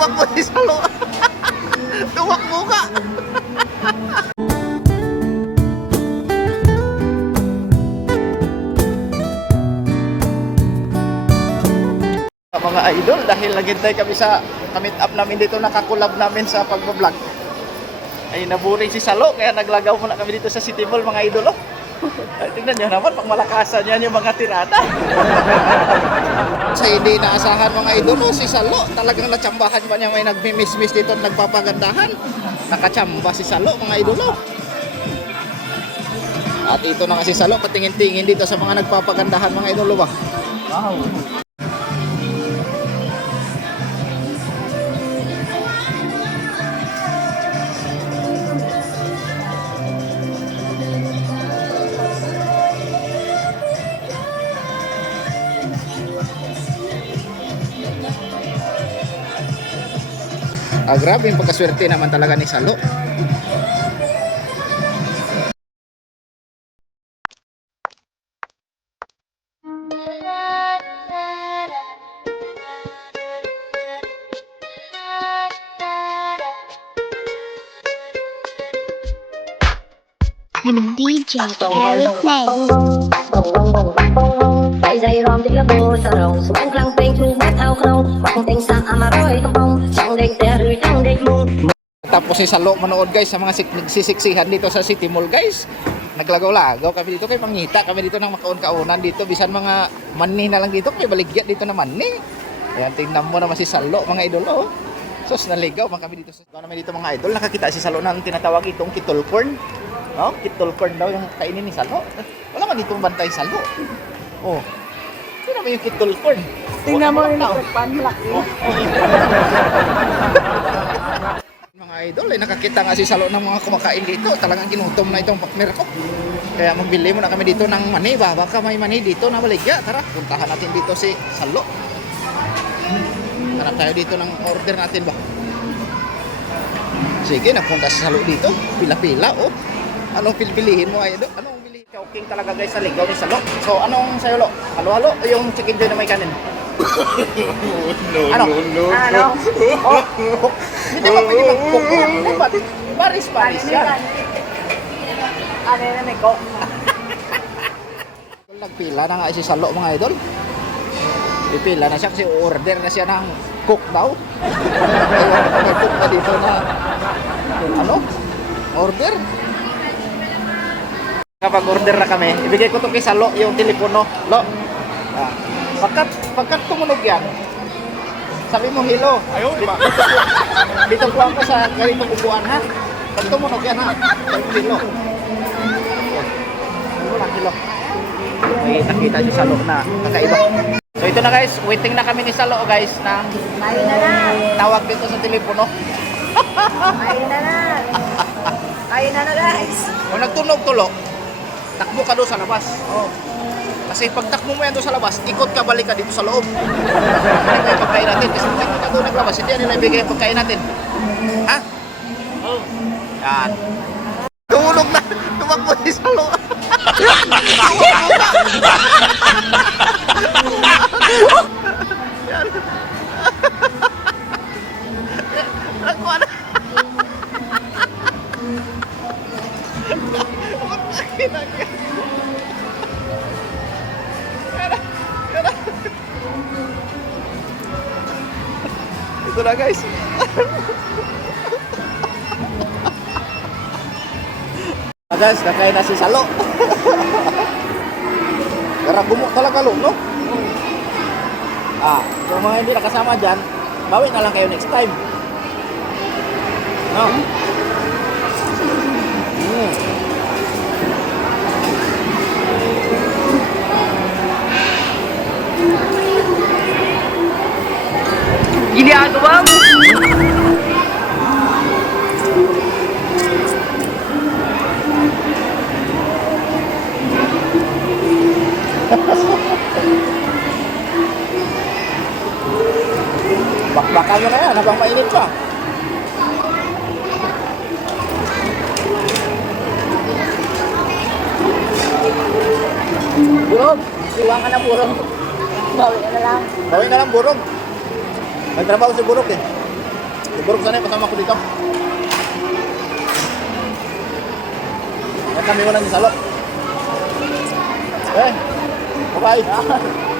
Tumakbo si Salo. Tumakbo ka. Mga idol, dahil naghintay kami sa meet up namin dito, nakakulab namin sa pagbablog, ay naburing si Salo, kaya naglagaw muna kami dito sa City Mall, mga idol. Ay, tingnan nyo naman, pag malakasan yan yung mga tirada. Sa hindi naasahan, mga idol, si Salo talagang natsambahan pa niya, may nagmimismis dito at nagpapagandahan. Nakachamba si Salo, mga idol. At ito na nga si Salo, patingin-tingin dito sa mga nagpapagandahan, mga idol ba? Wow. Grabe yung pagkaswerte naman talaga ni Salo. I'm a DJ, Eric Play. Tại dây rom thì là bố sao rồng xuống lăng tên chu bát ao không bằng tên sa amaroy không trong đêm te rưỡi trong đêm mùng. Tapos si Salo manood guys sa mga nagsisiksihan dito sa City Mall guys. Naglagaw-lagaw kami dito, kay mangita kami dito ng makaon-kaonan dito, bisan mga mani na lang dito, may baligya dito na mani. Ayan, tingnan mo naman si Salo, mga idol. Sos, naligaw man kami dito. Namin dito mga idol, nakakita si Salo ng tinatawag itong kitol corn. No? Kitol corn daw yung kainin ni Salo. Wala man itong bantay Salo. Oh. Ito naman yung kitol corn. Tingnan mo yung nagpapanlaki. Mga idol, nakakita nga si Salo ng mga kumakain dito. Talagang ginutom na itong partner ko. Kaya magbili muna kami dito ng mani. Baka may mani dito na baligya. Tara, puntahan natin dito si Salo. Hanap tayo dito ng order natin ba? Sige, napunta si Salo dito. Pila-pila, oh. Anong pilihin mo, idol? Anong pilihin? Choking talaga guys sa ligaw ni Salo. So, anong sa'yo, Lo? Halo-halo o yung chicken joy na may kanin? Ano? Ano? Oh, hindi ba pwede mag-cook? Dapat, Paris yan. Ano na may ko? Nagpila na nga si Salo, mga idol. Pipila na siya kasi order na siya ng cook daw. May cook pa dito na ano? Order. Kapag order na kami, ibigay ko to kay Salo yung telepono. Lo. Pagkat tumunog yan, sabi mo hello. Ayaw, di ba? Dito po ako sa ganitong upuan, ha? Pag tumunog yan, ha? Hello. Ano lang, hello. May nakita niyo Salo na kakaiba. So ito na guys, waiting na kami ni Salo guys ng Main na na. tawag dito sa telepono. Main na na. Kain na na guys. Kung nagtunog-tulo, takbo ka doon sa labas. Oh. Kasi pag takbo mo yan doon sa labas, ikot ka, balik ka dito sa loob. Ano yung pagkain natin? Kasi pag takbo ka doon naglabas, hindi nila ibigay yung pagkain natin. Ha? Oh. Yan. Tumulog na. Tumakbo si Salo. Yan. Nagkuha na. Ito na guys. Guys, nakain na si Salo. Karagumok talaga lo, no? Kung mga hindi nakasama dyan, bawi na lang kayo next time. No? Ginagawa mo. Bakbakan mo na yan habang mainit pa. Burog, iwan ka na burog. Bawi na lang. Bawi na lang burog. Nagtrabaho si burog eh. Siguro sana yung kasama ko dito. At kami walang isalok. Okay. Bye-bye.